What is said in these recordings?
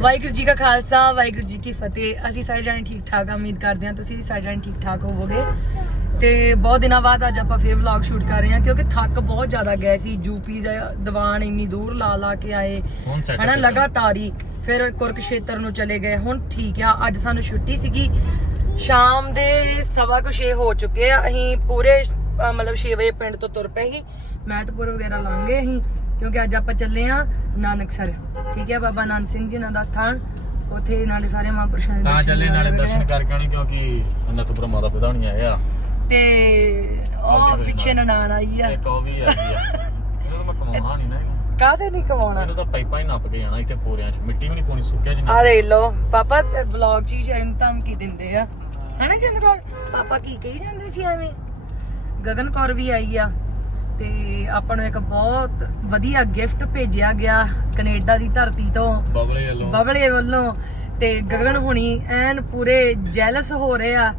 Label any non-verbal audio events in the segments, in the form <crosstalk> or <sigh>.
ਵਾਹਿਗੁਰੂ ਜੀ ਕਾ ਖਾਲਸਾ ਵਾਹਿਗੁਰੂ ਜੀ ਕੀ ਫਤਿਹ। ਅਸੀਂ ਸਾਰੇ ਜਾਣੇ ਠੀਕ ਠਾਕ ਆ ਉਮੀਦ ਕਰਦੇ ਹਾਂ ਤੁਸੀਂ ਵੀ ਸਾਰੇ ਜਾਣੇ ਠੀਕ ਠਾਕ ਹੋਵੋਗੇ। ਤੇ ਬਹੁਤ ਦਿਨਾਂ ਬਾਅਦ ਅੱਜ ਆਪਾਂ ਫੇਰ ਵਲੌਗ ਸ਼ੂਟ ਕਰ ਰਹੇ ਹਾਂ ਕਿਉਂਕਿ ਥੱਕ ਬਹੁਤ ਜ਼ਿਆਦਾ ਗਏ ਸੀ। ਯੂਪੀ ਦਾ ਦੀਵਾਨ ਇੰਨੀ ਦੂਰ ਲਾ ਲਾ ਕੇ ਆਏ। ਹਨਾ ਲਗਾਤਾਰ ਹੀ ਫਿਰ ਕੁਰਕਸ਼ੇਤਰ ਨੂੰ ਚਲੇ ਗਏ। ਹੁਣ ਠੀਕ ਆ ਅੱਜ ਸਾਨੂੰ ਛੁੱਟੀ ਸੀਗੀ। ਸ਼ਾਮ ਦੇ ਸਵਾ ਕੁ ਛੇ ਹੋ ਚੁੱਕੇ ਆ। ਅਸੀਂ ਪੂਰੇ ਮਤਲਬ 6 ਵਜੇ ਪਿੰਡ ਤੋਂ ਤੁਰ ਪਏ ਸੀ। ਮਹਿਤਪੁਰ ਵਗੈਰਾ ਲੰਘ ਗਏ ਅਸੀਂ। ਕਿਉਂਕਿ ਅੱਜ ਆਪਾਂ ਚੱਲੇ ਆ ਨਾਨਕਸਰ ਠੀਕ ਹੈ ਬਾਬਾ ਨਾਨਕ ਸਿੰਘ ਜੀ ਦਾ ਸਥਾਨ। ਉੱਥੇ ਨਾਲੇ ਸਾਰੇ ਮਹਾਂਪੁਰਸ਼ਾਂ ਦੇ ਤਾਂ ਦਰਸ਼ਨ ਚੱਲੇ ਨਾਲੇ ਵਗੈਰਾ ਦਰਸ਼ਨ ਕਰਕੇ ਆਉਣੇ ਕਿਉਂਕਿ ਅਨੰਦਪੁਰ ਮਾਤਾ ਪਿਤਾਣੀ ਆਏ ਆ। ਤੇ ਉਹ ਪਿੱਛੇ। ਨਨਾਣ ਆਈ ਆ। ਇੱਕ ਉਹ ਵੀ ਆ ਗਈ ਆ। ਇਹਨੂੰ ਤਾਂ ਮੈਂ ਕਮਾਉਣਾ ਨਹੀਂ ਨਾ ਇਹਨੂੰ। ਕਾਹਦੇ ਨਹੀਂ ਕਵਾਉਣਾ ਇਹਨੂੰ ਤਾਂ ਪਾਈਪਾਂ ਹੀ ਨੱਪ ਕੇ ਜਾਣਾ ਇੱਥੇ ਪੂਰਿਆਂ 'ਚ। ਮਿੱਟੀ ਵੀ ਨਹੀਂ ਪਾਉਣੀ ਸੁੱਕਿਆ ਜਿੰਨਾ। ਆ ਲਓ ਪਾਪਾ ਵਲੌਗ ਚ ਸ਼ਾਇਦ ਧਮਕੀ ਦਿੰਦੇ ਆ। ਹਨਾ ਕੌਰ? ਪਾਪਾ ਕੀ ਕਹੀ ਜਾਂਦੇ ਸੀ ਐਵੇਂ? ਗਗਨ ਕੌਰ ਵੀ ਆਈ ਆ। ਤੇ ਆਪਾਂ ਨੂੰ ਇੱਕ ਬਹੁਤ ਵਧੀਆ ਗਿਫਟ ਭੇਜਿਆ ਗਿਆ ਕੈਨੇਡਾ ਦੀ ਧਰਤੀ ਤੋਂ। ਬਬਲੇ ਵੱਲੋਂ। ਬਬਲੇ ਵੱਲੋਂ। ਤੇ ਗਗਨ ਹੁਣੀ ਐਨ ਪੂਰੇ ਜੈਲਸ ਹੋ ਰਹੇ ਆ।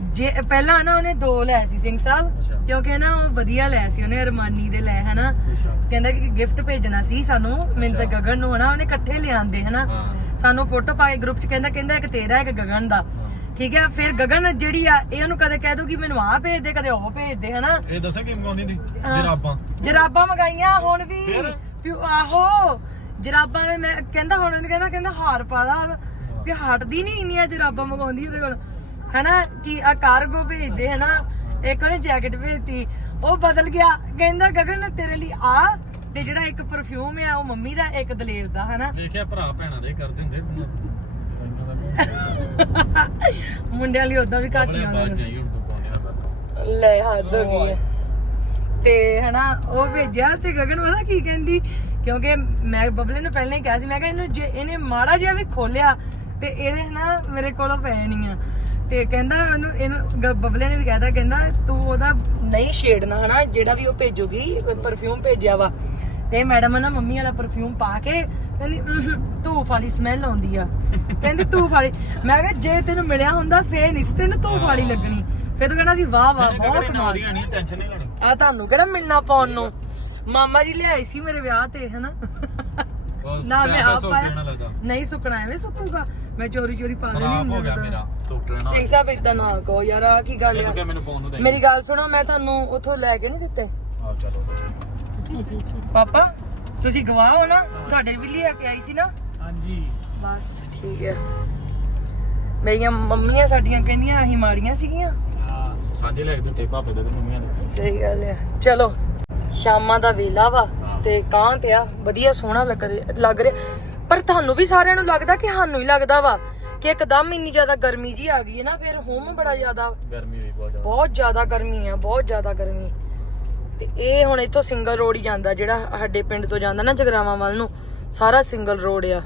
ਜੇ ਪਹਿਲਾਂ ਨਾ ਉਹਨੇ ਦੋ ਲੈ ਸੀ ਸਿੰਘ। ਸਾਹਿਬ। ਕਿਉਂਕਿ ਨਾ ਉਹ ਵਧੀਆ ਲੈ ਸੀ ਉਹਨੇ ਅਰਮਾਨੀ ਦੇ ਲੈ ਹਨਾ। ਕਹਿੰਦਾ ਕਿ ਗਿਫਟ ਭੇਜਣਾ ਸੀ ਸਾਨੂੰ। ਮੈਨੂੰ ਤੇ। ਗਗਨ ਨੂੰ ਹਨਾ ਉਹਨੇ ਇਕੱਠੇ ਲਿਆਂਦੇ ਹਨਾ। ਸਾਨੂੰ ਫੋਟੋ ਪਾ ਕੇ ਗਰੁੱਪ ਚ ਕਹਿੰਦਾ ਕਹਿੰਦਾ ਇੱਕ ਤੇਰਾ ਇੱਕ ਗਗਨ ਦਾ। ਠੀਕ ਹੈ ਫਿਰ ਗਗਨ ਜਿਹੜੀ ਆ ਇਹ ਉਹਨੂੰ ਕਦੇ ਕਹਿ ਦੂਗੀ ਮੈਨੂੰ ਆਹ ਭੇਜ ਦੇ ਕਦੇ ਉਹ ਭੇਜ ਦੇ ਹਨਾ? ਇਹ ਦੱਸਾਂ ਕੀ ਮੰਗਾਉਂਦੀ ਦੀ ਹਾਂ। ਜਰਾਬਾਂ। ਜਰਾਬਾਂ ਮੰਗਾਈਆਂ ਹੁਣ ਵੀ ਫਿਰ? ਆਹੋ ਜਰਾਬਾਂ ਵੀ ਮੈਂ ਕਹਿੰਦਾ ਹੁਣ ਉਹਨੂੰ ਕਹਿੰਦਾ ਕਹਿੰਦਾ ਹਾਰ ਪਾ ਦਾ ਵੀ ਹਟਦੀ ਨਹੀਂ ਇੰਨੀਆਂ ਜਰਾਬਾਂ ਮੰਗਾਉਂਦੀ ਉਹਦੇ ਕੋਲ। ਹਨਾ ਕਿ ਆ ਕਾਰਗੋ ਭੇਜਦੇ ਹਨਾ? ਇੱਕ ਉਹਨੇ ਜੈਕਟ ਭੇਜਤੀ ਉਹ ਬਦਲ ਗਿਆ। ਕਹਿੰਦਾ ਗਗਨ ਤੇਰੇ ਲਈ ਆ ਤੇ ਜਿਹੜਾ ਇੱਕ ਪਰਫਿਊਮ ਆ ਉਹ ਮੰਮੀ ਦਾ ਇੱਕ ਦਲੇਰ ਦਾ ਹਨਾ? ਵੇਖਿਆ ਭਰਾ ਭੈਣਾਂ ਦੇ ਕਰਦੇ ਹੁੰਦੇ। ਮੁੰਡਿਆਂ ਲਈ ਉਦਾਂ ਵੀ ਘੱਟ ਹੀ ਆਉਂਦੇ ਜਾਈ ਹੁਣ ਤੂੰ ਪਾਉਂਦੇ ਆ ਫਿਰ ਤੋਂ ਲੈ ਹੱਦ ਹੋ ਗਈ ਹੈ। ਤੇ ਹਨਾ ਉਹ ਭੇਜਿਆ ਤੇ ਗਗਨ ਪਤਾ ਕੀ ਕਹਿੰਦੀ? ਕਿਉਂਕਿ ਮੈਂ ਬਬਲੇ ਨੂੰ ਪਹਿਲਾਂ ਹੀ ਕਿਹਾ ਸੀ ਮੈਂ ਕਿਹਾ ਇਹਨੂੰ ਜੇ ਇਹਨੇ ਮਾੜਾ ਜਿਹਾ ਵੀ ਖੋਲਿਆ ਤੇ ਇਹਦੇ ਹਨਾ ਮੇਰੇ ਕੋਲੋਂ ਪੈਣੀ ਆ। ਤੇ ਕਹਿੰਦਾ ਉਹਨੂੰ ਇਹਨੂੰ ਗ- ਬਬਲੇ ਨੇ ਵੀ ਕਹਿਤਾ ਕਹਿੰਦਾ ਤੂੰ ਉਹਦਾ ਨਹੀਂ ਛੇੜਨਾ ਹਨਾ ਜਿਹੜਾ ਵੀ ਉਹ ਭੇਜੂਗੀ ਪਰਫਿਊਮ ਭੇਜਿਆ ਵਾ। ਤੇ ਮੈਡਮ ਨਾ ਮੰਮੀ ਵਾਲਾ ਪਰਫਿਊਮ ਪਾ ਕੇ ਕਹਿੰਦੀ "ਅਹੰ, ਧੂਫ ਵਾਲੀ ਸਮੈਲ ਆਉਂਦੀ ਆ। ਕਹਿੰਦੀ ਧੂਫ ਵਾਲੀ। ਮੈਂ ਕਿਹਾ ਜੇ ਤੈਨੂੰ ਮਿਲਿਆ ਹੁੰਦਾ ਫੇਰ ਨਹੀਂ ਸੀ ਤੈਨੂੰ ਧੂਫ ਵਾਲੀ ਲੱਗਣੀ। ਫੇਰ ਤੂੰ ਕਹਿੰਦਾ ਸੀ ਵਾਹ ਵਾਹ ਬਹੁਤ ਕਮਾਲ ਨਹੀਂ ਟੈਨਸ਼ਨ ਨਹੀਂ ਲੈਣੀ। ਆ ਤੁਹਾਨੂੰ ਕਿਹੜਾ ਮਿਲਣਾ ਪਾਉਣ ਨੂੰ? ਮਾਮਾ ਜੀ ਲਿਆਈ ਸੀ ਮੇਰੇ ਵਿਆਹ ਤੇ ਹਨਾ? ਨਾ ਮੈਂ ਆਪ ਪਾਇਆ। ਨਹੀਂ ਸੁੱਕਣਾ ਐਵੇਂ ਸੁੱਕੂਗਾ। ਮੈਂ ਚੋਰੀ ਚੋਰੀ ਪਾ ਦੇਣੀ ਸਰਾਪ ਹੋ ਗਿਆ। ਮੇਰਾ ਟੁੱਟਣਾ ਨਾ ਸਿੰਘ ਸਾਹਿਬ ਇਦਾਂ ਨਾ ਕਹੋ ਯਾਰ ਆ ਕੀ ਗੱਲ ਆ? ਕਿ ਮੈਨੂੰ ਪਾਉਣ ਨੂੰ ਦੇ ਮੇਰੀ ਗੱਲ ਸੁਣੋ ਮੈਂ ਤੁਹਾਨੂੰ ਉੱਥੋਂ ਲੈ ਕੇ ਨਹੀਂ ਦਿੱਤੇ। ਆ ਚਲੋ। ਪਾਪਾ ਤੁਸੀਂ ਗਵਾਹ ਹੋ ਨਾ ਤੁਹਾਡੇ ਵੀ ਲਿਆ ਕੇ ਆਈ ਸੀ ਨਾ। ਹਾਂਜੀ। ਬਸ ਠੀਕ ਹੈ। ਮੇਰੀਆਂ ਮੰਮੀਆਂ ਸਾਡੀਆਂ ਕਹਿੰਦੀਆਂ ਅਸੀਂ ਮਾੜੀਆਂ ਸੀਗੀਆਂ। ਸਾਂਝੇ ਲੈ ਕੇ ਦਿੱਤੇ ਭਾਪੇ ਦੇ ਤੇ ਮੰਮੀਆਂ ਦੇ। ਸਹੀ ਗੱਲ ਆ ਚਲੋ ਸ਼ਾਮਾਂ ਦਾ ਵੇਲਾ ਵਾ ਹਾਂ। ਤੇ ਕਾਂ ਤੇ ਆ ਵਧੀਆ ਸੋਹਣਾ ਲੱਗ ਰਿਹਾ ਲੱਗ ਰਿਹਾ। ਪਰ ਤੁਹਾਨੂੰ ਵੀ ਸਾਰਿਆਂ ਨੂੰ ਲੱਗਦਾ ਕਿ ਸਾਨੂੰ ਹੀ ਲੱਗਦਾ ਵਾ ਕਿ ਇੱਕਦਮ ਇੰਨੀ ਜ਼ਿਆਦਾ ਗਰਮੀ ਜੀ ਆ ਗਈ ਹੈ ਨਾ ਫਿਰ ਹੁਮ ਬੜਾ ਜ਼ਿਆਦਾ ਗਰਮੀ ਹੋਈ ਬਹੁਤ ਜ਼ਿਆਦਾ। ਬਹੁਤ ਜ਼ਿਆਦਾ ਗਰਮੀ ਆ ਬਹੁਤ ਜ਼ਿਆਦਾ ਗਰਮੀ। ਤੇ ਇਹ ਹੁਣ ਇੱਥੋਂ ਸਿੰਗਲ ਰੋਡ ਹੀ ਜਾਂਦਾ ਜਿਹੜਾ ਸਾਡੇ ਪਿੰਡ ਤੋਂ ਜਾਂਦਾ ਨਾ ਜਗਰਾਵਾਂ ਵੱਲ ਨੂੰ ਸਾਰਾ ਸਿੰਗਲ ਰੋਡ ਆ।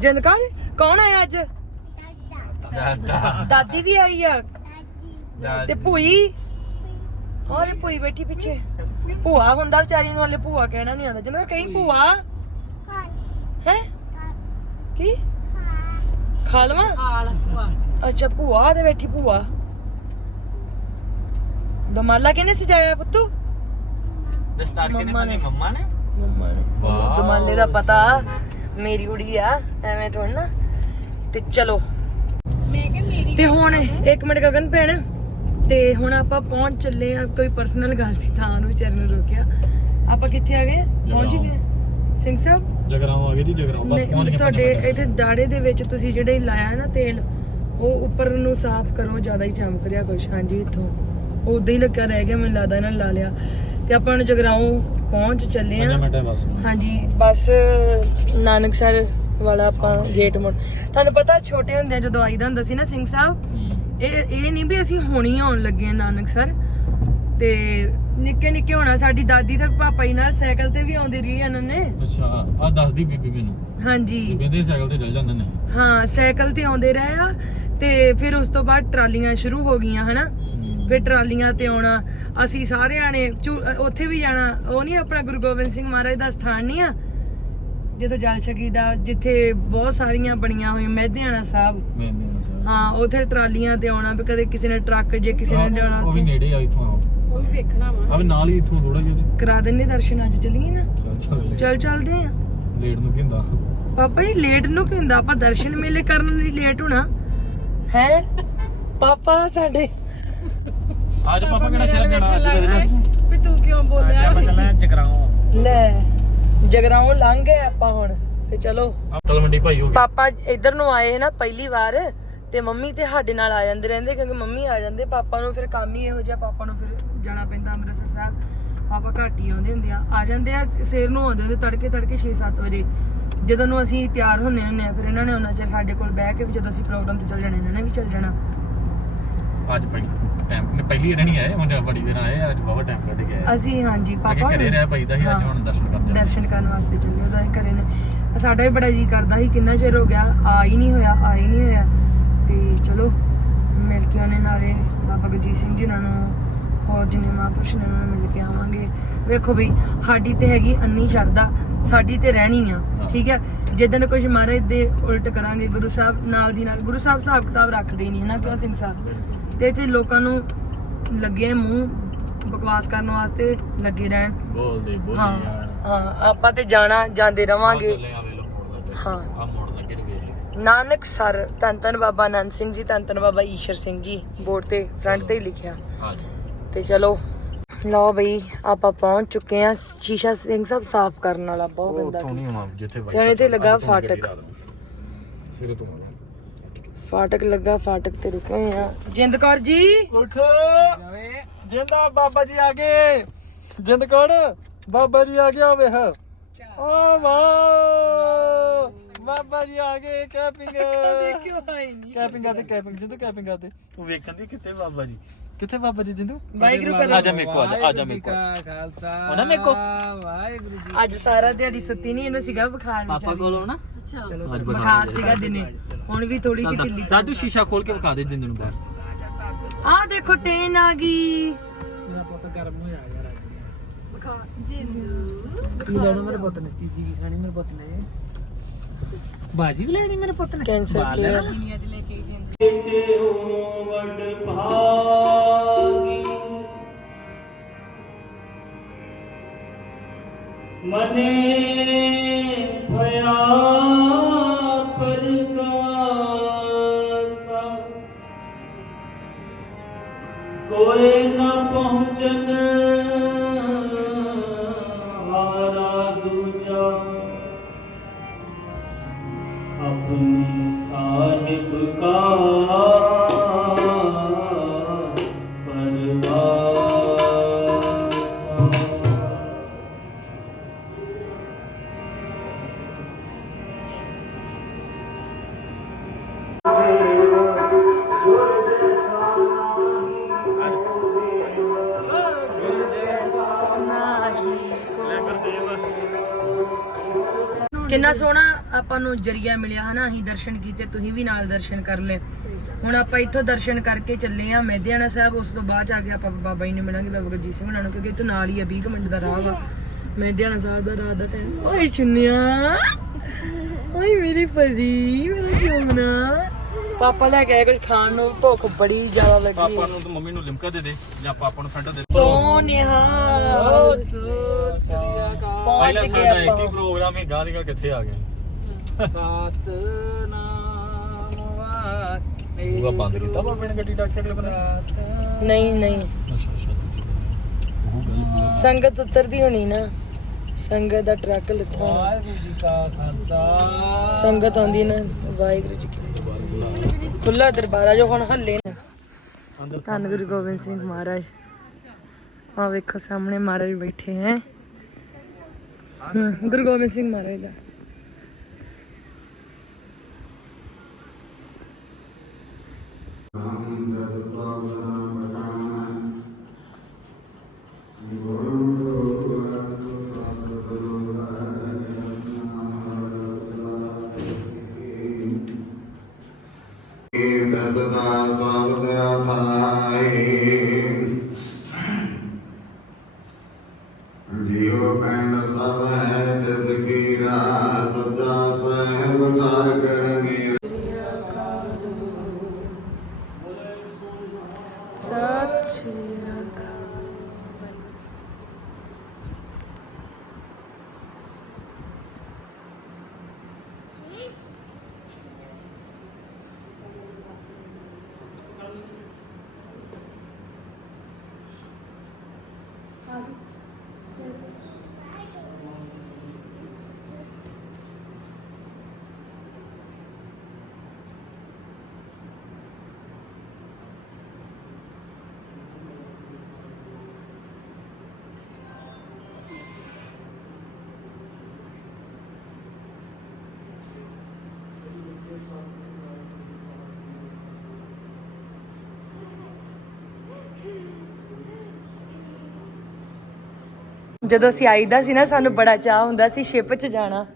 ਜਿੰਦਕਾ ਕੌਣ ਆਇਆ ਅੱਜ? ਦਾਦਾ। ਦਾਦੀ ਵੀ ਆਈ ਆ? ਤੇ ਭੂਈ? ਹੋਰੇ ਭੂਈ ਬੈਠੀ ਪਿੱਛੇ। ਭੂਆ ਹੁੰਦਾ ਵਿਚਾਰੀ ਨੂੰ ਹਲੇ ਭੂਆ ਕਹਿਣਾ ਨਹੀਂ ਆਉਂਦਾ। ਜਿਵੇਂ ਕਹੀਂ ਭੂਆ? ਹੈ? ਕੀ? ਖਾਲਵਾ? ਅੱਛਾ ਭੂਆ ਤੇ ਬੈਠੀ ਭੂਆ। ਦਮਾਲਾ ਕਿਹਨੇ ਸਜਾਇਆ ਪੁੱਤੂ ਦਸਤਾਰ ਕਿਨੇ ਮੰਮਾ ਨੇ। ਮੰਮਾ ਨੇ ਮੰਮਾ ਨੂੰ ਵਾਹ। ਦਮਾਲੇ ਦਾ ਪਤਾ ਮੇਰੀ ਕੁੜੀ ਆ ਐਵੇਂ ਥੋੜਾ ਨਾ ਤੇ ਚਲੋ ਤੇ ਹੁਣ ਇੱਕ ਮਿੰਟ ਗਗਨ ਭੈਣ। ਤੇ ਹੁਣ ਆਪਾਂ ਪਹੁੰਚ ਚੱਲੇ ਆ ਕੋਈ ਪਰਸਨਲ ਗੱਲ ਸੀ ਤਾਂ ਉਹਨੂੰ ਵਿਚਾਰੇ ਨੂੰ ਰੋਕਿਆ। ਆਪਾਂ ਕਿੱਥੇ ਆ ਗਏ? ਪਹੁੰਚ। ਗਏ। ਸਿੰਘ ਸਾਹਿਬ? ਜਗਰਾਉਂ ਆ ਗਏ ਜੀ ਜਗਰਾਉਂ। ਬਸ ਪਹੁੰਚ ਗਏ ਤੁਹਾਡੇ ਇੱਥੇ ਦਾੜੇ ਦੇ ਵਿੱਚ ਤੁਸੀਂ ਜਿਹੜੇ ਲਾਇਆ ਨਾ ਤੇਲ ਉਹ ਉੱਪਰ ਨੂੰ ਸਾਫ਼ ਕਰੋ ਜ਼ਿਆਦਾ ਹੀ ਚਮਕ ਰਿਹਾ ਕੁਛ। ਹਾਂਜੀ ਇੱਥੋਂ। ਉਦਾਂ ਹੀ ਲੱਗਾ ਰਹਿ ਗਿਆ ਮੈਨੂੰ ਲੱਗਦਾ ਇਹਨਾਂ ਨੇ ਲਾ ਲਿਆ। ਤੇ ਆਪਾਂ ਹੁਣ ਜਗਰਾਉਂ ਪਹੁੰਚ ਚੱਲੇ ਆ ਮਿੰਟ ਹੈ ਬਸ। ਹਾਂਜੀ ਬਸ ਨਾਨਕਸਰ ਵਾਲਾ ਆਪਾਂ ਗੇਟ ਮੋੜ ਤੁਹਾਨੂੰ ਪਤਾ ਛੋਟੇ ਹੁੰਦੇ ਜਦੋਂ ਆਈਦਾ ਹੁੰਦਾ ਸੀ ਨਾ ਸਿੰਘ ਸਾਹਿਬ ਇਹ ਇਹ ਨਹੀਂ ਵੀ ਅਸੀਂ ਹੁਣੀ ਆਉਣ ਲੱਗੇ ਆ ਨਾਨਕਸਰ ਤੇ ਨਿੱਕੇ ਨਿੱਕੇ ਹੋਣਾ ਸਾਡੀ ਦਾਦੀ ਤੱਕ ਪਾਪਾ ਜੀ ਨਾਲ ਸਾਈਕਲ ਤੇ ਵੀ ਆਉਂਦੇ ਰਹੀ ਇਹਨਾਂ ਨੇ। ਅੱਛਾ ਆ ਦੱਸਦੀ ਬੀਬੀ ਮੈਨੂੰ। ਹਾਂਜੀ। ਕਹਿੰਦੇ ਸਾਈਕਲ ਤੇ ਚੱਲ ਜਾਂਦੇ ਨੇ। ਹਾਂ ਸਾਈਕਲ ਤੇ ਆਉਂਦੇ ਰਹੇ ਆ ਤੇ ਫਿਰ ਉਸ ਤੋਂ ਬਾਅਦ ਟਰਾਲੀਆਂ ਸ਼ੁਰੂ ਹੋ ਗਈਆਂ ਹਨਾ? ਫਿਰ ਟਰਾਲੀਆਂ ਤੇ ਆਉਣਾ ਅਸੀਂ ਸਾਰਿਆਂ ਨੇ ਉੱਥੇ ਵੀ ਜਾਣਾ ਉਹ ਨਹੀਂ ਆਪਣਾ ਗੁਰੂ ਗੋਬਿੰਦ ਸਿੰਘ ਮਹਾਰਾਜ ਦਾ ਸਥਾਨ ਨਹੀਂ ਆ? ਜਿੱਥੇ ਜਲ ਛਕੀ ਦਾ ਜਿੱਥੇ ਬਹੁਤ ਸਾਰੀਆਂ ਬਣੀਆਂ ਹੋਈਆਂ ਮਹਿਧਿਆਣਾ ਸਾਹਿਬ। ਹਾਂ ਉੱਥੇ ਟਰਾਲੀਆਂ ਤੇ ਆਉਣਾ ਵੀ ਕਦੇ ਕਿਸੇ ਨੇ ਟਰੱਕ ਜੇ ਕਿਸੇ ਨੇ ਲਿਆਉਣਾ ਉਹ ਵੀ ਉੱਥੇ। ਨੇੜੇ ਆ ਇੱਥੋਂ ਉਹ ਵੀ ਵੇਖਣਾ ਵਾ। ਆ ਵੀ ਨਾਲ ਹੀ ਇੱਥੋਂ ਥੋੜਾ ਜਿਹਾ। ਕਰਾ ਦਿੰਦੇ ਦਰਸ਼ਨ ਅੱਜ ਚੱਲੀਏ ਨਾ? ਚੱਲ ਚੱਲ ਚੱਲ ਚੱਲਦੇ ਆ। ਲੇਟ ਨੂੰ ਕੀ ਹੁੰਦਾ? ਪਾਪਾ ਜੀ ਲੇਟ ਨੂੰ ਕੀ ਹੁੰਦਾ? ਆਪਾਂ ਦਰਸ਼ਨ ਮੇਲੇ ਕਰਨ ਲਈ ਲੇਟ ਹੋਣਾ। ਹੈ? ਪਾਪਾ ਸਾਡੇ ਅੱਜ ਪਾਪਾ ਕਿਹੜਾ ਸ਼ਹਿਰ ਜਾਣਾ? ਅੱਜ ਦੇ ਦਿਨ ਵੀ ਤੂੰ ਕਿਉਂ ਬੋਲਿਆ? ਆਪਾਂ ਚੱਲਾਂ ਜਗਰਾਉਂ। ਲੈ ਜਗਰਾਉਂ ਲੰਘ ਗਏ ਆਪਾਂ ਹੁਣ ਤੇ ਚਲੋ। ਤਲ ਮੰਡੀ ਭਾਈ ਹੋ ਗਏ। ਪਾਪਾ ਇੱਧਰ ਨੂੰ ਆਏ ਨਾ ਪਹਿਲੀ ਵਾਰ ਤੇ ਮੰਮੀ ਤੇ ਸਾਡੇ ਨਾਲ ਆ ਜਾਂਦੇ ਰਹਿੰਦੇ ਕਿਉਂਕਿ ਮੰਮੀ ਆ ਜਾਂਦੇ ਪਾਪਾ ਨੂੰ ਫਿਰ ਕੰਮ ਹੀ ਇਹੋ ਜਿਹਾ ਪਾਪਾ ਨੂੰ ਫਿਰ ਜਾਣਾ ਪੈਂਦਾ ਅੰਮ੍ਰਿਤਸਰ ਸਾਹਿਬ। ਪਾਪਾ ਘੱਟ ਹੀ ਆਉਂਦੇ ਹੁੰਦੇ ਆ। ਆ ਜਾਂਦੇ ਆ ਸਵੇਰ ਨੂੰ ਆਉਂਦੇ ਹੁੰਦੇ ਤੜਕੇ ਤੜਕੇ 6-7 ਵਜੇ। ਜਦੋਂ ਨੂੰ ਅਸੀਂ ਤਿਆਰ ਹੁੰਨੇ ਹੁੰਨੇ ਆ ਫਿਰ ਇਹਨਾਂ ਨੇ ਉਹਨਾਂ ਚਿਰ ਸਾਡੇ ਕੋਲ ਬਹਿ ਕੇ ਵੀ ਜਦੋਂ ਅਸੀਂ ਪ੍ਰੋਗਰਾਮ ਤੇ ਚੱਲ ਜਾਣਾ ਇਹਨਾਂ ਨੇ ਵੀ ਚੱਲ ਜਾਣਾ। ਅੱਜ ਭਾਈ ਟਾਈਮ ਨੇ ਪਹਿਲੀ ਨਹੀਂ ਆਏ ਹੁਣ ਜਦ ਬੜੀ ਵਾਰ ਆਏ ਅੱਜ ਬਹੁਤ ਟਾਈਮ ਕੱਢ ਕੇ ਆਏ ਅਸੀਂ ਹਾਂਜੀ ਅੱਗੇ ਪਾਪਾ ਘਰੇ ਰਹਿ ਭਾਈਦਾ ਸੀ ਅੱਜ। ਹੁਣ ਦਰਸ਼ਨ ਕਰਨ ਦਰਸ਼ਨ ਕਰਨ ਵਾਸਤੇ ਚੱਲੇ ਉਹਦਾ ਘਰੇ ਨੇ। ਸਾਡਾ ਵੀ ਬੜਾ ਜੀ ਕਰਦਾ ਸੀ ਕਿੰਨਾ ਚਿਰ ਹੋ ਗਿਆ ਆ ਹੀ ਨਹੀਂ ਹੋਇਆ ਆ ਹੀ ਨਹੀਂ ਹੋਇਆ। ਤੇ ਚਲੋ ਮਿਲ ਕੇ ਉਹਨੇ ਨਾਲੇ ਬਾਬਾ ਗੁਰਜੀਤ ਸਿੰਘ ਜੀ ਉਹਨਾਂ ਨੂੰ ਹੋਰ ਜਿੰਨੇ ਮਹਾਂਪੁਰਸ਼ ਨੇ ਉਹਨਾਂ ਨੂੰ ਮਿਲ ਕੇ ਆਵਾਂਗੇ। ਵੇਖੋ ਬਈ ਸਾਡੀ ਤੇ ਹੈਗੀ ਅੰਨੀ ਸ਼ਰਦਾ ਸਾਡੀ ਤੇ ਰਹਿਣੀ ਆ। ਠੀਕ ਹੈ? ਜਿੱਦਣ ਕੁਝ ਮਹਾਰਾਜ ਦੇ ਉਲਟ ਕਰਾਂਗੇ ਗੁਰੂ ਸਾਹਿਬ ਨਾਲ ਦੀ ਨਾਲ ਗੁਰੂ ਸਾਹਿਬ ਹਿਸਾਬ ਕਿਤਾਬ ਰੱਖਦੇ ਨਹੀਂ ਹਨਾ ਕਿਉਂ ਸਿੰਘ ਸਾਹਿਬ? ਤੇ ਇੱਥੇ ਲੋਕਾਂ ਨੂੰ ਲੱਗੇ ਮੂੰਹ ਬਕਵਾਸ ਕਰਨ ਵਾਸਤੇ ਲੱਗੇ ਰਹਿਣ। ਬੋਲਦੇ ਬੋਲੀ ਹਾਂ ਹਾਂ ਆਪਾਂ ਤੇ ਜਾਣਾ ਜਾਂਦੇ ਰਵਾਂਗੇ। ਚੱਲੇ ਆਵੇ ਲੋ ਮੋੜ ਲੱਗੇ। ਹਾਂ। ਆ ਮੋੜ ਲੱਗੇ ਨੂੰ ਵੇਖ ਲਈ। ਨਾਨਕ ਸਰ ਧੰਨ ਧੰਨ ਬਾਬਾ ਆਨੰਦ ਸਿੰਘ ਜੀ ਧੰਨ ਧੰਨ ਬਾਬਾ ਈਸ਼ਰ ਸਿੰਘ ਜੀ ਬੋਰਡ ਤੇ ਫਰੰਟ ਤੇ ਹੀ ਲਿਖਿਆ। ਜੀ। ਤੇ ਚਲੋ ਲਓ ਬਈ ਆਪਾਂ ਪਹੁੰਚ ਚੁੱਕੇ ਆ ਸ਼ੀਸ਼ਾ ਸਿੰਘ ਸਾਹਿਬ ਸਾਫ਼ ਕਰਨ ਵਾਲਾ ਬਹੁਤ ਗੰਦਾ ਉੱਥੋਂ ਨਹੀਂ ਆਉਣਾ ਜਿੱਥੇ ਤੇ ਲੱਗਾ ਅੱਜ ਤੋਂ ਗੱਡੀ ਫਾਟਕ। ਲਾ। ਸਿਰੇ ਤੋਂ ਫਾਟਕ ਲੱਗਾ ਫਾਟਕ ਤੇ ਰੁਕੇ ਹੋਏ ਆ। ਜਿੰਦ ਕੌਰ ਜੀ। ਉਠ। ਜਿੰਦਾ ਬਾਬਾ ਜੀ ਆ ਗਏ। ਜਿੰਦ ਕੋੜ ਬਾਬਾ ਜੀ ਆ ਗਿਆ ਵੇਖ। ਓ ਵਾਹ ਬਾਬਾ ਜੀ ਆ ਗਏ ਕੈਪਿੰਗ। ਦੇਖਿਓ ਆਈ ਨਹੀਂ ਕੈਪਿੰਗ ਕਰਦੇ ਕੈਪਿੰਗ ਜਿੰਦੂ ਕੈਪਿੰਗ ਕਰਦੇ ਉਹ ਵੇਖਣ ਦੀ ਕਿੱਥੇ ਬਾਬਾ ਜੀ? ਕਿੱਥੇ ਬਾਬਾ ਜੀ ਜਿੰਦੂ? ਵਾਹਿਗੁਰੂ ਕਰ ਆ ਜਾ ਮੇਰੇ ਕੋ ਆ ਜਾ ਆ ਜਾ ਮੇਰੇ ਕੋ ਖਾਲਸਾ ਉਹਨਾਂ ਮੇਰੇ ਕੋ ਵਾਹਿਗੁਰੂ ਜੀ ਅੱਜ ਸਾਰਾ ਦਿਹਾੜੀ ਸੁੱਤੀ ਨਹੀਂ ਇਹਨੂੰ ਸੀਗਾ ਬੁਖਾਰ ਪਾਪਾ ਕੋਲ ਹੋਣਾ ਅੱਜ ਬੁਖਾਰ ਸੀਗਾ ਦਿਨੇ। ਹੁਣ ਵੀ ਥੋੜੀ ਜਿਹੀ ਢਿੱਲੀ ਦਾਦੂ ਸ਼ੀਸ਼ਾ ਖੋਲ ਕੇ ਵਿਖਾ ਦੇ ਜਿੰਦੂ ਨੂੰ ਬਾਹਰ। ਆਹ ਦੇਖੋ ਟ੍ਰੇਨ ਆ ਗਈ। ਮੇਰਾ ਪੁੱਤ ਗਰਮ ਹੋ ਜਾ ਯਾਰ ਅੱਜ। ਕੀ ਲੈਣਾ ਮੇਰੇ ਪੁੱਤ ਨੇ? ਚੀਜ਼ੀ ਕੀ ਖਾਣੀ ਮੇਰੇ ਪੁੱਤ ਨੇ। ਬਾਜੀ ਵੀ ਲੈਣੀ ਮੇਰੇ ਪੁੱਤ ਨੇ? ਕੈਂਸਰ ਬਾਲ ਕੇਅਰ। ਲੈਣਾ। ਮਨੇ Glória. ਕਿੰਨਾ ਸੋਹਣਾ ਆਪਾਂ ਨੂੰ ਜਰੀਆ ਮਿਲਿਆ ਹਨਾ ਅਸੀਂ ਦਰਸ਼ਨ ਕੀਤੇ ਤੁਸੀਂ ਵੀ ਨਾਲ ਦਰਸ਼ਨ ਕਰ ਲਏ। ਹੁਣ ਆਪਾਂ ਇੱਥੋਂ ਦਰਸ਼ਨ ਕਰਕੇ ਚੱਲੇ ਆ ਮਹਿਦਿਆਣਾ ਸਾਹਿਬ ਉਸ ਤੋਂ ਬਾਅਦ ਜਾ ਕੇ ਆਪਾਂ ਬਾਬਾ ਜੀ ਨੂੰ ਮਿਲਾਂਗੇ ਬਾਬਾ ਗੁਰਜੀਤ ਸਿੰਘ ਹੁਣਾਂ ਨੂੰ ਕਿਉਂਕਿ ਇੱਥੋਂ ਨਾਲ ਹੀ ਆ 20 ਕੁ ਮਿੰਟ ਦਾ ਰਾਹ ਵਾ। ਮਹਿਦਿਆਣਾ ਸਾਹਿਬ ਦਾ ਰਾਤ ਦਾ ਟਾਈਮ ਓਏ ਚੁੰਨਿਆ ਓਏ ਮੇਰੀ ਪਰੀ ਮੇਰਾ ਸੋਹਣਾ ਪਾਪਾ ਲੈ ਕੇ ਆਏ ਕੁਝ ਖਾਣ ਨੂੰ ਭੁੱਖ ਬੜੀ ਜ਼ਿਆਦਾ ਲੱਗੀ। ਪਾਪਾ ਨੂੰ ਤੇ ਮੰਮੀ ਨੂੰ ਲਿਮਕਾ ਦੇ ਦੇ ਜਾਂ ਪਾਪਾ ਨੂੰ ਫੈਂਟਾ ਦੇ ਦੇ। ਸੋਨਿਆ। ਸ੍ਰੀ ਪਹੁੰਚ ਪਹਿਲਾਂ ਗਏ ਸਾਡਾ ਇੱਕ ਹੀ ਆਪਾਂ। ਪ੍ਰੋਗਰਾਮ ਹੀ ਗਾਂ ਦੀ ਕਿੱਥੇ ਆ ਗਏ? ਸਤਨਾਮ ਵਾਹਿਗੁਰੂ। ਪੂਰਾ ਬੰਦ ਕੀਤਾ ਬਾਬੇ ਨੇ ਗੱਡੀ ਡਾਕ ਕੇ ਅਗਲੇ ਬੰਦੇ ਨਹੀਂ ਨਹੀਂ। ਅੱਛਾ ਅੱਛਾ। ਉਹ ਗੱਲ ਸੰਗਤ ਉਤਰਦੀ ਹੋਣੀ ਨਾ ਸੰਗਤ ਦਾ ਟਰੱਕ ਲਿੱਥਾ ਹੋਣਾ। ਵਾਹਿਗੁਰੂ ਜੀ ਕਾ ਖਾਲਸਾ। ਸੰਗਤ ਆਉਂਦੀ ਨਾ ਵਾਹਿਗੁਰੂ ਜੀ ਕੀ ਖੁੱਲਾ ਦਰਬਾਰ ਜੋ ਹੁਣ ਹੱਲੇ ਨੇ। ਧੰਨ ਗੁਰੂ ਗੋਬਿੰਦ ਸਿੰਘ ਮਹਾਰਾਜ। ਆ ਵੇਖੋ ਸਾਹਮਣੇ ਮਹਾਰਾਜ ਬੈਠੇ ਹੈ। ਗੁਰੂ ਗੋਬਿੰਦ ਸਿੰਘ ਮਹਾਰਾਜ ਦਾ ਜਦੋਂ ਅਸੀਂ ਆਈਦਾ ਸੀ ਨਾ, ਸਾਨੂੰ ਬੜਾ ਚਾਹ ਹੁੰਦਾ ਸੀ ਸ਼ਿਪ 'ਚ ਜਾਣਾ।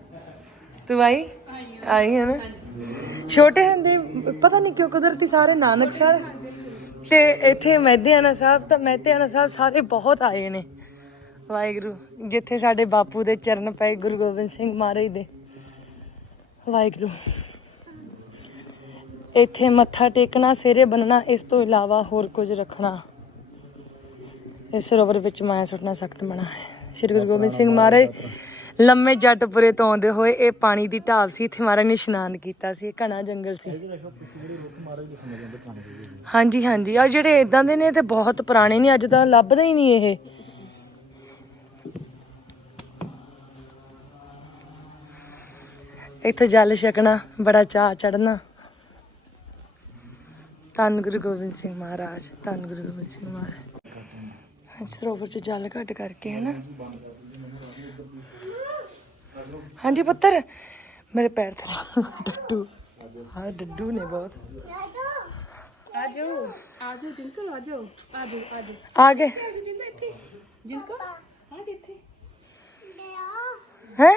ਤੂੰ ਆਈ? ਆਈ ਹੈ ਨਾ? ਛੋਟੇ ਹੁੰਦੇ, ਪਤਾ ਨਹੀਂ ਕਿਉਂ ਕੁਦਰਤੀ ਸਾਰੇ ਨਾਨਕਸਰ ਤੇ ਇੱਥੇ ਮਹਿਧਿਆਣਾ ਸਾਹਿਬ, ਤਾਂ ਮਹਿਧਿਆਣਾ ਸਾਹਿਬ ਸਾਰੇ ਬਹੁਤ ਆਏ ਨੇ। ਵਾਹਿਗੁਰੂ, ਜਿੱਥੇ ਸਾਡੇ ਬਾਪੂ ਦੇ ਚਰਨ ਪਏ ਗੁਰੂ ਗੋਬਿੰਦ ਸਿੰਘ ਮਹਾਰਾਜ ਦੇ। ਵਾਹਿਗੁਰੂ। ਇੱਥੇ ਮੱਥਾ ਟੇਕਣਾ ਸਿਰੇ ਬੰਨਣਾ, ਇਸ ਤੋਂ ਇਲਾਵਾ ਹੋਰ ਕੁਝ ਰੱਖਣਾ। ਇਸ ਸਰੋਵਰ ਵਿੱਚ ਮਾਇਆ ਸੁੱਟਣਾ ਸਖਤ ਮਨਾ ਹੈ। ਸ਼੍ਰੀ ਗੁਰੂ ਗੋਬਿੰਦ ਸਿੰਘ ਮਹਾਰਾਜ, ਲੰਮੇ ਜੱਟਪੁਰੇ ਤੋਂ ਆਉਂਦੇ ਹੋਏ ਇਹ ਪਾਣੀ ਦੀ ਢਾਬ ਸੀ, ਇੱਥੇ ਮਹਾਰਾਜ ਨੇ ਇਸ਼ਨਾਨ ਕੀਤਾ ਸੀ ਘਣਾ ਜੰਗਲ ਸੀ। ਹਾਂਜੀ ਹਾਂਜੀ। ਆ ਜਿਹੜੇ ਇਦਾਂ ਦੇ ਨੇ ਤੇ ਬਹੁਤ ਪੁਰਾਣੇ ਨੇ, ਅੱਜ ਤਾਂ ਲੱਭਦਾ ਹੀ ਨਹੀਂ ਇਹ। ਇੱਥੇ ਜਲ ਛਕਣਾ, ਬੜਾ ਚਾਅ ਚੜਨਾ ਧੰਨ ਗੁਰੂ ਗੋਬਿੰਦ ਸਿੰਘ ਮਹਾਰਾਜ, ਧੰਨ ਗੁਰੂ ਗੋਬਿੰਦ ਸਿੰਘ ਮਹਾਰਾਜ। ਸਰੋਵਰ ਚ ਜਲ ਘੱਟ ਕਰਕੇ ਹੈ ਨਾ ਹਾਂਜੀ ਪੁੱਤਰ ਮੇਰੇ ਪੈਰ ਤੇ ਡੱਡੂ। ਹਾਂ ਡੱਡੂ ਨੇ ਬਹੁਤ। ਆਜੋ। ਆਜੋ ਜਿੰਕਲ ਆਜੋ। ਆਜੋ ਆਜੋ। ਆ ਗਏ। ਜਿੰਕਲ? ਆ ਗਏ ਇੱਥੇ। ਹੈ?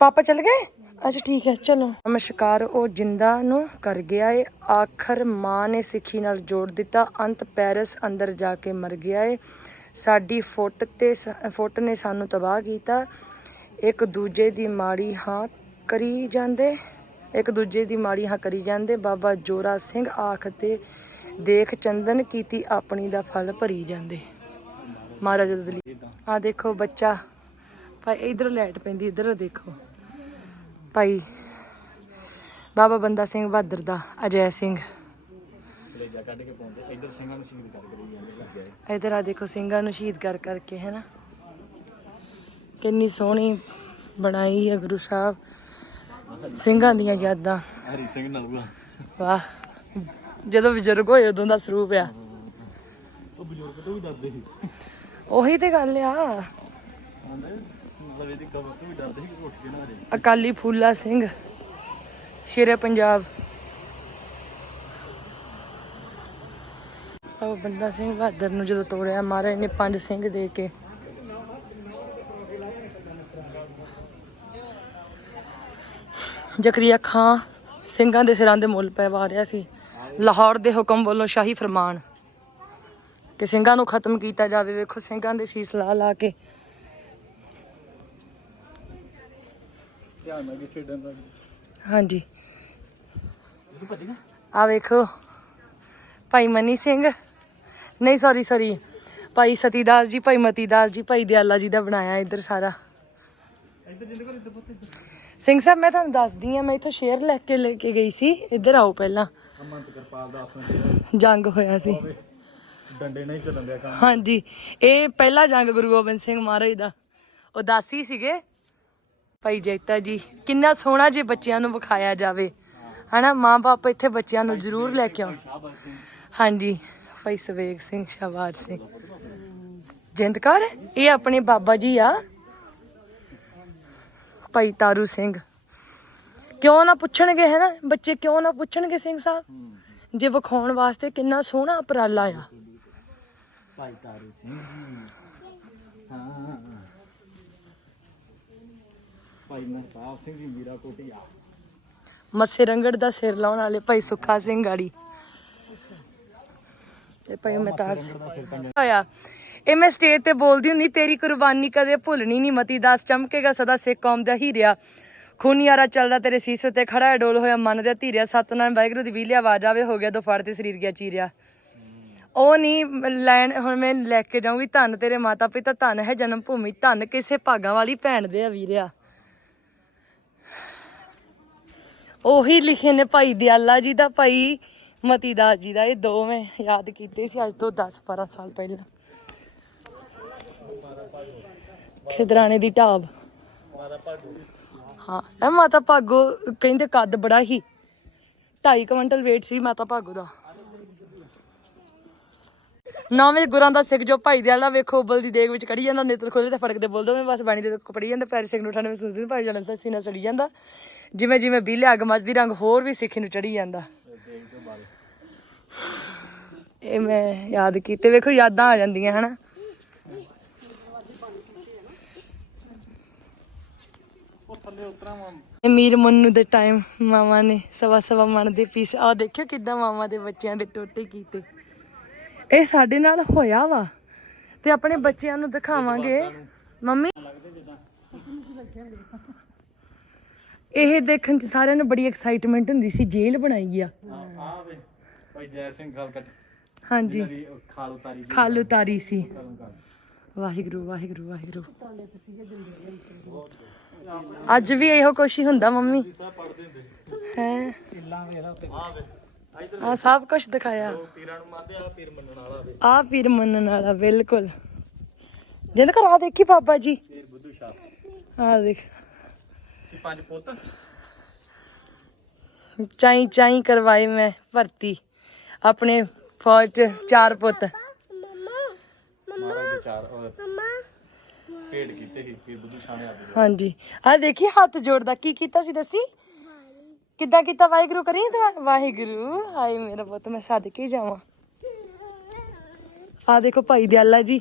ਪਾਪਾ ਚਲ ਗਏ? ਅੱਛਾ, ਠੀਕ ਹੈ, ਚਲੋ। ਨਮਸਕਾਰ, ਉਹ ਜਿੰਦਾ ਨੂੰ ਕਰ ਗਿਆ ਏ। ਆਖਰ ਮਾਂ ਨੇ ਸਿੱਖੀ ਨਾਲ ਜੋੜ ਦਿੱਤਾ। ਅੰਤ ਪੈਰਿਸ ਅੰਦਰ ਜਾ ਕੇ ਮਰ ਗਿਆ ਏ। ਸਾਡੀ ਫੁੱਟ ਤੇ ਸ- ਫੁੱਟ ਨੇ ਸਾਨੂੰ ਤਬਾਹ ਕੀਤਾ। ਇੱਕ ਦੂਜੇ ਦੀ ਮਾੜੀ ਹਾਂ ਕਰੀ ਜਾਂਦੇ। ਇੱਕ ਦੂਜੇ ਦੀ ਮਾੜੀ ਹਾਂ ਕਰੀ ਜਾਂਦੇ। ਬਾਬਾ ਜੋਰਾ ਸਿੰਘ ਆਖ ਤੇ ਦੇਖ ਚੰਦਨ ਕੀਤੀ ਆਪਣੀ ਦਾ ਫਲ ਭਰੀ ਜਾਂਦੇ। ਮਹਾਰਾਜ ਦਲੀ ਆ ਦੇਖੋ ਬੱਚਾ। ਭਾਈ, ਇਧਰ ਲਾਈਟ ਪੈਂਦੀ, ਇਧਰ ਦੇਖੋ। ਭਾਈ ਬਾਬਾ ਬੰਦਾ ਸਿੰਘ ਬਹਾਦਰ ਦਾ ਅਜੈ ਸਿੰਘ। ਇਧਰ ਆ ਦੇਖੋ ਸਿੰਘਾਂ ਨੂੰ ਸ਼ਹੀਦ ਕਰ ਕਰਕੇ ਹੈ ਨਾ ਕਿੰਨੀ ਸੋਹਣੀ ਬਣਾਈ ਹੈ ਗੁਰੂ ਸਾਹਿਬ ਸਿੰਘਾਂ ਦੀਆਂ ਯਾਦਾਂ। ਹਰੀ ਸਿੰਘ ਨਲੂਆ ਵਾਹ ਜਦੋਂ ਬਜ਼ੁਰਗ ਹੋਏ ਉਦੋਂ ਦਾ ਸਰੂਪ ਆ। ਉਹ ਬਜ਼ੁਰਗ ਤੋਂ ਵੀ ਡਰਦੇ ਸੀ। ਉਹੀ ਤੇ ਗੱਲ ਆ। ਮਤਲਬ ਇਹਦੀ ਕਬਰ ਤੋਂ ਵੀ ਡਰਦੇ ਕਿ ਉੱਠ ਕੇ ਨਾ ਹਰੇ ਅਕਾਲੀ ਫੂਲਾ ਸਿੰਘ, ਸ਼ੇਰੇ ਪੰਜਾਬ। ਉਹ ਬੰਦਾ ਸਿੰਘ ਬਹਾਦਰ ਨੂੰ ਜਦੋਂ ਤੋੜਿਆ ਮਹਾਰਾਜ ਨੇ ਪੰਜ ਸਿੰਘ ਦੇ ਕੇ। ਜ਼ਕਰੀਆ ਖਾਂ ਸਿੰਘਾਂ ਦੇ ਸਿਰਾਂ ਦੇ ਮੁੱਲ ਪੈਵਾ ਰਿਹਾ ਸੀ। ਲਾਹੌਰ ਦੇ ਹੁਕਮ ਵੱਲੋਂ ਸ਼ਾਹੀ ਫਰਮਾਨ। ਕਿ ਸਿੰਘਾਂ ਨੂੰ ਖਤਮ ਕੀਤਾ ਜਾਵੇ, ਵੇਖੋ ਸਿੰਘਾਂ ਦੇ ਸੀਸ ਲਾ ਲਾ ਕੇ। ਧਿਆਨ ਨਾਲ ਕਿ ਖੇਡਣ ਦਾ ਹਾਂਜੀ। ਆ ਵੇਖੋ। ਭਾਈ ਮਨੀ ਸਿੰਘ। ਨਹੀਂ ਸੌਰੀ ਸੌਰੀ ਭਾਈ ਸਤੀਦਾਸ ਜੀ ਭਾਈ ਮਤੀਦਾਸ ਜੀ ਭਾਈ ਦਿਆਲਾ ਜੀ ਦਾ ਬਣਾਇਆ ਇੱਧਰ ਸਾਰਾ। ਸਿੰਘ ਸਾਹਿਬ ਮੈਂ ਤੁਹਾਨੂੰ ਦੱਸਦੀ ਆ ਮੈਂ ਇੱਥੋਂ ਸ਼ੇਰ ਲੈ ਕੇ ਲੈ ਕੇ ਗਈ ਸੀ। ਇੱਧਰ ਆਓ ਪਹਿਲਾਂ। ਅਮੰਤ ਕਿਰਪਾਲ ਦਾ। ਆਸਣ ਜੰਗ ਹੋਇਆ ਸੀ। ਡੰਡੇ ਨਹੀਂ ਚੱਲਣ ਦਿਆ ਕੰਮ। ਹਾਂਜੀ। ਇਹ ਪਹਿਲਾ ਜੰਗ ਗੁਰੂ ਗੋਬਿੰਦ ਸਿੰਘ ਮਹਾਰਾਜ ਦਾ। ਉਦਾਸੀ ਸੀਗੇ। ਭਾਈ ਜੈਤਾ ਜੀ, ਕਿੰਨਾ ਸੋਹਣਾ ਜੇ ਬੱਚਿਆਂ ਨੂੰ ਵਿਖਾਇਆ ਜਾਵੇ। ਹਨਾ, ਮਾਂ-ਬਾਪ ਇੱਥੇ ਬੱਚਿਆਂ ਨੂੰ ਜ਼ਰੂਰ ਲੈ ਕੇ ਆਉਣ। ਹਾਂਜੀ, ਭਾਈ ਸਵੇਗ ਸਿੰਘ ਸ਼ਾਬਾਜ ਸਿੰਘ। ਜਿੰਦਕਾਰ ਇਹ ਆਪਣੇ ਬਾਬਾ ਜੀ ਆ। ਭਾਈ ਤਾਰੂ ਸਿੰਘ। ਕਿਉਂ ਨਾ ਪੁੱਛਣਗੇ ਹੈ ਨਾ ਬੱਚੇ ਕਿਉਂ ਨਾ ਪੁੱਛਣਗੇ ਸਿੰਘ ਸਾਹਿਬ? ਜੇ ਵਿਖਾਉਣ ਵਾਸਤੇ ਕਿੰਨਾ ਸੋਹਣਾ ਉਪਰਾਲਾ ਆ। ਭਾਈ ਤਾਰੂ ਸਿੰਘ ਜੀ ਹਾਂ ਭਾਈ ਮਹਿਤਾਬ ਸਿੰਘ ਜੀ, ਮੀਰਾ ਕੋਟੀਆ। ਮੱਸੇ ਰੰਗੜ ਦਾ ਸਿਰ ਲਾਉਣ ਵਾਲੇ ਭਾਈ ਸੁੱਖਾ ਸਿੰਘ ਗਾੜੀ ਤੇ ਭਾਈ ਮਹਿਤਾਬ ਸਿੰਘ ਹੋਇਆ। ਇਹ ਮੈਂ ਸਟੇਜ ਤੇ ਬੋਲਦੀ ਹੁੰਦੀ, ਤੇਰੀ ਕੁਰਬਾਨੀ ਕਦੇ ਭੁੱਲਣੀ ਨਹੀਂ ਮਤੀ। ਦਾਸ ਚਮਕੇਗਾ ਸਦਾ ਸਿੱਖ ਕੌਮ ਦਾ ਹੀਰਿਆ। ਖੂਨੀਆਰਾ ਚੱਲਦਾ ਤੇਰੇ ਸੀਸ ਉੱਤੇ ਖੜਾ ਡੋਲ ਹੋਇਆ ਮਨ ਦੇ ਧੀਰਿਆ। ਸਤਨਾਮ ਵਾਹਿਗੁਰੂ ਦੀ ਵੀਲੀ ਆਵਾਜ਼ ਆਵੇ, ਹੋ ਗਿਆ ਦੋ ਫੜ ਤੇ ਸਰੀਰ ਗਿਆ ਚੀਰਿਆ। ਉਹ ਨਹੀਂ ਲੈਣ ਹੁਣ ਮੈਂ ਲੈ ਕੇ ਜਾਊਂਗੀ ਧੰਨ ਤੇਰੇ ਮਾਤਾ ਪਿਤਾ, ਧੰਨ ਹੈ ਜਨਮ ਭੂਮੀ, ਧੰਨ ਕਿਸੇ ਭਾਗਾਂ ਵਾਲੀ ਭੈਣ ਦੇ ਆ ਵੀਰਿਆ। ਉਹੀ ਲਿਖੇ ਨੇ ਭਾਈ ਦਿਆਲਾ ਜੀ ਦਾ, ਭਾਈ ਮਤੀ ਦਾਸ ਜੀ ਦਾ। ਇਹ ਦੋਵੇਂ ਯਾਦ ਕੀਤੇ ਸੀ ਅੱਜ ਤੋਂ 10 12 ਸਾਲ ਪਹਿਲਾਂ। ਖਿਦਰਾਣੇ ਦੀ ਢਾਬ। ਹਾਂ ਮਾਤਾ ਭਾਗੋ ਕਹਿੰਦੇ ਕੱਦ ਬੜਾ ਹੀ। 2.5 ਕੁਇੰਟਲ weight ਸੀ ਮਾਤਾ ਭਾਗੋ ਦਾ। ਨੌਵੇਂ ਗੁਰਾਂ ਦਾ ਸਿੱਖ ਜੋ ਭਾਈ ਦੇ ਆਲਾ ਵੇਖੋ, ਉਬਲ ਦੀ ਦੇਗ ਵਿੱਚ ਕੜੀ ਜਾਂਦਾ, ਨੇਤਰ ਖੋਲੇ ਤੇ ਫੜਕਦੇ ਬੋਲਦਾ ਮੈਂ ਬਸ ਬਾਣੀ ਦੇ ਪੜੀ ਜਾਂਦਾ ਪੈਰ ਸਿੱਖ ਨੂੰ ਉਠਾਣੇ ਮਹਿਸੂਸ ਨਹੀਂ ਭਾਈ ਜਨਮ ਸੱਸੀ ਨਾਲ ਸੜੀ ਜਾਂਦਾ। ਜਿਵੇਂ ਜਿਵੇਂ ਬੀਲੇ ਅੱਗ ਮੱਚਦੀ, ਰੰਗ ਹੋਰ ਵੀ ਸਿੱਖੀ ਨੂੰ ਚੜੀ ਜਾਂਦਾ। ਇਹ ਮੈਂ ਯਾਦ ਕੀਤੇ ਵੇਖੋ ਯਾਦਾਂ ਆ ਜਾਂਦੀਆਂ, ਹਨਾ। ਇਹ ਮੰਨੂ ਦੇ ਟਾਈਮ ਮਾਮਾ ਨੇ ਸਵਾ ਸਵਾ ਮਣ ਦੇ ਪੀਸ। ਆ ਦੇਖਿਓ ਕਿਦਾਂ ਮਾਮਾ ਦੇ ਬੱਚਿਆਂ ਦੇ ਟੋਟੇ ਕੀਤੇ। ਇਹ ਸਾਡੇ ਨਾਲ ਹੋਇਆ ਵਾ। ਤੇ ਆਪਣੇ ਬੱਚਿਆਂ ਨੂੰ ਦਿਖਾਵਾਂਗੇ। ਮੰਮੀ? ਇਹ ਦੇਖਣ ਚ ਸਾਰਿਆਂ ਨੂੰ ਬੜੀ ਐਕਸਾਈਟਮੈਂਟ ਹੁੰਦੀ ਸੀ ਜੇਲ੍ਹ ਬਣਾਈ ਆ। ਆ ਵੇ। ਭਾਈ ਜੈ ਸਿੰਘ ਗੱਲ ਕੱਟ ਹਾਂਜੀ। ਖਾਲ ਉਤਾਰੀ ਖਾਲ ਉਤਾਰੀ ਸੀ। ਵਾਹਿਗੁਰੂ ਵਾਹਿਗੁਰੂ ਵਾਹਿਗੁਰੂ। ਅੱਜ ਵੀ ਇਹੋ ਕੁਛ ਹੀ ਹੁੰਦਾ ਮੰਮੀ। ਹੈ? ਆ ਸਭ ਕੁਝ ਦਿਖਾਇਆ। ਪੀਰਾਂ ਨੂੰ ਮੰਨਦੇ ਆ ਪੀਰ ਮੰਨਣ ਵਾਲਾ ਵੇ। ਆ ਪੀਰ ਮੰਨਣ ਵਾਲਾ ਬਿਲਕੁਲ। ਜਿੰਦ ਘਰ ਆ ਦੇਖੀ ਬਾਬਾ ਜੀ। ਪੀਰ ਬੁੱਧੂ ਸ਼ਾਹ। ਆ ਦੇਖ। ਪੰਜ ਪੁੱਤ? ਚਾਈ ਚਾਈ ਕਰਵਾਏ ਮੈਂ ਭਰਤੀ। ਆਪਣੇ ਫੌਜ ਚ ਚਾਰ ਪੁੱਤ। ਮਹਾਰਾਜ ਦੇ ਚਾਰ ਔਰ ਭੇਡ ਕੀਤੇ ਸੀ ਪੀਰ ਬੁੱਧੂ ਸ਼ਾਹ ਨੇ ਆਪਦੇ ਹਾਂਜੀ। ਆ ਦੇਖੀ ਹੱਥ ਜੋੜਦਾ। ਕੀ ਕੀਤਾ ਸੀ ਦੱਸੀ? ਕਿੱਦਾਂ ਕੀਤਾ ਵਾਹਿਗੁਰੂ ਕਰੀ ਦੁਆ ਵਾਹਿਗੁਰੂ ਹਾਏ ਮੇਰਾ ਪੁੱਤ ਮੈਂ ਸਦਕੇ ਜਾਵਾਂ। ਆ ਦੇਖੋ ਭਾਈ ਦਿਆਲਾ ਜੀ।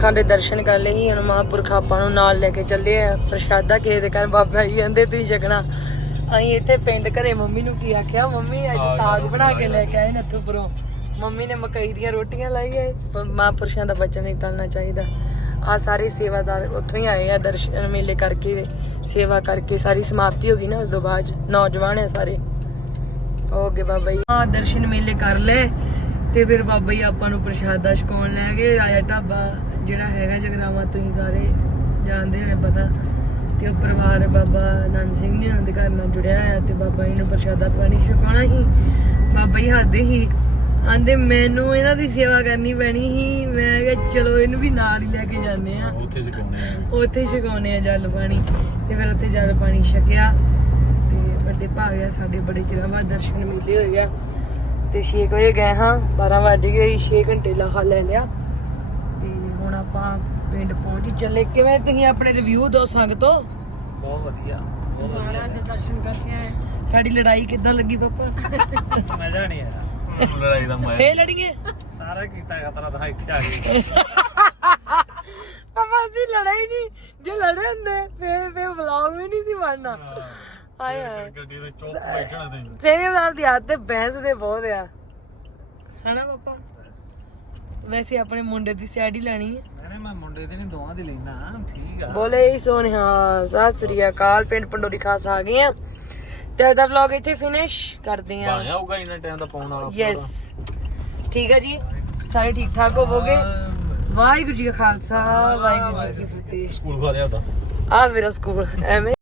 ਖਾਂਦੇ ਦਰਸ਼ਨ ਕਰ ਲਏ ਸੀ ਹੁਣ ਮਹਾਂਪੁਰਖ ਆਪਾਂ ਨੂੰ ਨਾਲ ਲੈ ਕੇ ਚੱਲੇ ਆ। ਪ੍ਰਸ਼ਾਦਾ ਕਿਸੇ ਦੇ ਘਰ ਬਾਬਾ ਜੀ ਕਹਿੰਦੇ ਤੁਸੀਂ ਛਕਣਾ। ਅਸੀਂ ਇੱਥੇ ਪਿੰਡ ਘਰੇ ਮੰਮੀ ਨੂੰ ਕੀ ਆਖਿਆ ਮੰਮੀ ਅੱਜ ਸਾਗ ਬਣਾ ਕੇ ਲੈ ਕੇ ਆਏ ਨੱਥੂਪੁਰੋਂ ਮੰਮੀ ਨੇ ਮਕਈ ਦੀਆਂ ਰੋਟੀਆਂ ਲਾਈਆਂ ਪਰ ਮਹਾਂਪੁਰਸ਼ਾਂ ਦਾ ਬੱਚਾ ਨਹੀਂ ਟਲਣਾ ਚਾਹੀਦਾ। ਆ ਸਾਰੇ ਸੇਵਾਦਾਰ ਉੱਥੋਂ ਹੀ ਆਏ ਆ, ਦਰਸ਼ਨ ਮੇਲੇ ਕਰਕੇ, ਸੇਵਾ ਕਰਕੇ, ਸਾਰੀ ਸਮਾਪਤੀ ਹੋ ਗਈ ਨਾ ਉਸ ਤੋਂ ਬਾਅਦ ਨੌਜਵਾਨ ਆ ਸਾਰੇ। ਹੋ ਗਏ ਬਾਬਾ ਜੀ। ਆ ਦਰਸ਼ਨ ਮੇਲੇ ਕਰ ਲਏ, ਤੇ ਫਿਰ ਬਾਬਾ ਜੀ ਆਪਾਂ ਨੂੰ ਪ੍ਰਸ਼ਾਦਾ ਛਕਾਉਣ ਲੈ ਗਏ, ਆਇਆ ਢਾਬਾ ਜਿਹੜਾ ਹੈਗਾ ਜਗਰਾਵਾ ਤੁਸੀਂ ਸਾਰੇ ਜਾਣਦੇ ਹੋਣੇ ਪਤਾ। ਤੇ ਉਹ ਪਰਿਵਾਰ ਬਾਬਾ ਆਨੰਦ ਸਿੰਘ ਨੇ ਉਹਨਾਂ ਦੇ ਘਰ ਨਾਲ ਜੁੜਿਆ ਹੋਇਆ, ਤੇ ਬਾਬਾ ਜੀ ਨੂੰ ਪ੍ਰਸ਼ਾਦਾ ਪਾਣੀ ਛਕਾਉਣਾ ਹੀ ਬਾਬਾ ਜੀ ਹੱਸਦੇ ਸੀ। ਆਂਦੇ ਮੈਨੂੰ ਇਹਨਾਂ ਦੀ ਸੇਵਾ ਕਰਨੀ ਪੈਣੀ ਸੀ। ਮੈਂ ਕਿਹਾ ਚਲੋ ਇਹਨੂੰ ਵੀ ਨਾਲ ਹੀ ਲੈ ਕੇ ਜਾਂਦੇ ਆ ਉੱਥੇ ਸਿਖਾਉਣੇ ਆ। ਉੱਥੇ ਛਕਾਉਣੇ ਆ ਜਲ ਪਾਣੀ। ਤੇ ਫਿਰ ਉੱਥੇ ਜਲ ਪਾਣੀ ਛਕਿਆ। ਤੇ ਵੱਡੇ ਭਾਗ ਆ ਸਾਡੇ ਬੜੇ ਚਿਰਾਂ ਬਾਅਦ ਦਰਸ਼ਨ ਮੇਲੇ ਹੋਏ ਆ। ਤੇ 6 ਵਜੇ ਗਏ ਹਾਂ 12 ਵਜ ਗਏ 6 ਘੰਟੇ ਲਾਹਾ ਲੈ ਲਿਆ। ਤੇ ਹੁਣ ਆਪਾਂ ਪਿੰਡ ਪਹੁੰਚ ਚੱਲੇ। ਕਿਵੇਂ ਤੁਸੀਂ ਆਪਣੇ ਰਿਵਿਊ ਦੋ ਸੰਗਤੋ ਬਹੁਤ ਵਧੀਆ। ਮਹਾਰਾਜ ਦੇ ਦਰਸ਼ਨ ਕਰਕੇ ਆਏ। ਸਾਡੀ ਲੜਾਈ ਕਿੱਦਾਂ ਲੱਗੀ ਪਾਪਾ? ਮਜ਼ਾ ਨਹੀਂ ਆਇਆ। ਲੜਾਈ ਦਾ ਮੈਂ ਫੇਰ ਲੜੀਏ? ਸਾਰਾ ਕੀਤਾ ਖਤਰਾ ਤਾਂ ਇੱਥੇ ਆ ਗਈ। <laughs> ਪਾਪਾ ਅਸੀਂ ਲੜਾਈ ਨਹੀਂ ਜੇ ਲੜੇ ਹੁੰਦੇ ਫੇਰ ਫੇਰ ਵਲੌਗ ਵੀ ਨਹੀਂ ਸੀ ਬਣਨਾ। ਆਏ ਹਾਏ ਗੱਡੀ ਦੇ ਚੌਕ ਬੈਠਣਾ ਤੇ। ਸੇਵਾਦਾਰ ਦੀ ਆਦਤ ਤੇ ਬਹਿਸ ਦੇ ਬਹੁਤ ਆ। ਹਨਾ ਪਾਪਾ? ਵੈਸੇ ਆਪਣੇ ਮੁੰਡੇ ਦੀ ਹੀ ਲੈਣੀ ਹੈ ਮੈਨੇ ਮੈਂ ਮੁੰਡੇ ਦੇ ਨਹੀਂ ਦੋਵਾਂ ਦੀ ਲੈਣਾ ਠੀਕ ਆ। ਬੋਲੇ ਸੋਨਿਹਾ ਸਤਿ ਸ੍ਰੀ ਅਕਾਲ। ਪਿੰਡ ਪੰਡੋਰੀ ਖਾਸ ਆ ਗਏ ਆ। ਤੇ ਅੱਜ ਦਾ ਵਲੌਗ ਇੱਥੇ ਫਿਨਿਸ਼ ਕਰਦੇ ਆ ਬਣਿਆ ਹੋਊਗਾ ਇੰਨਾ ਟਾਈਮ ਦਾ ਪਾਉਣ ਵਾਲਾ ਯੈਸ ਠੀਕ ਹੈ ਜੀ। ਸਾਰੇ ਠੀਕ ਠਾਕ ਹੋਵੋਗੇ ਵਾਹਿਗੁਰੂ ਜੀ ਕਾ ਖਾਲਸਾ ਵਾਹਿਗੁਰੂ ਜੀ ਕੀ ਫਤਿਹ। ਸਕੂਲ ਖਾ ਲਿਆ ਉਹਦਾ। ਆ ਮੇਰਾ ਸਕੂਲ ਐਵੇਂ।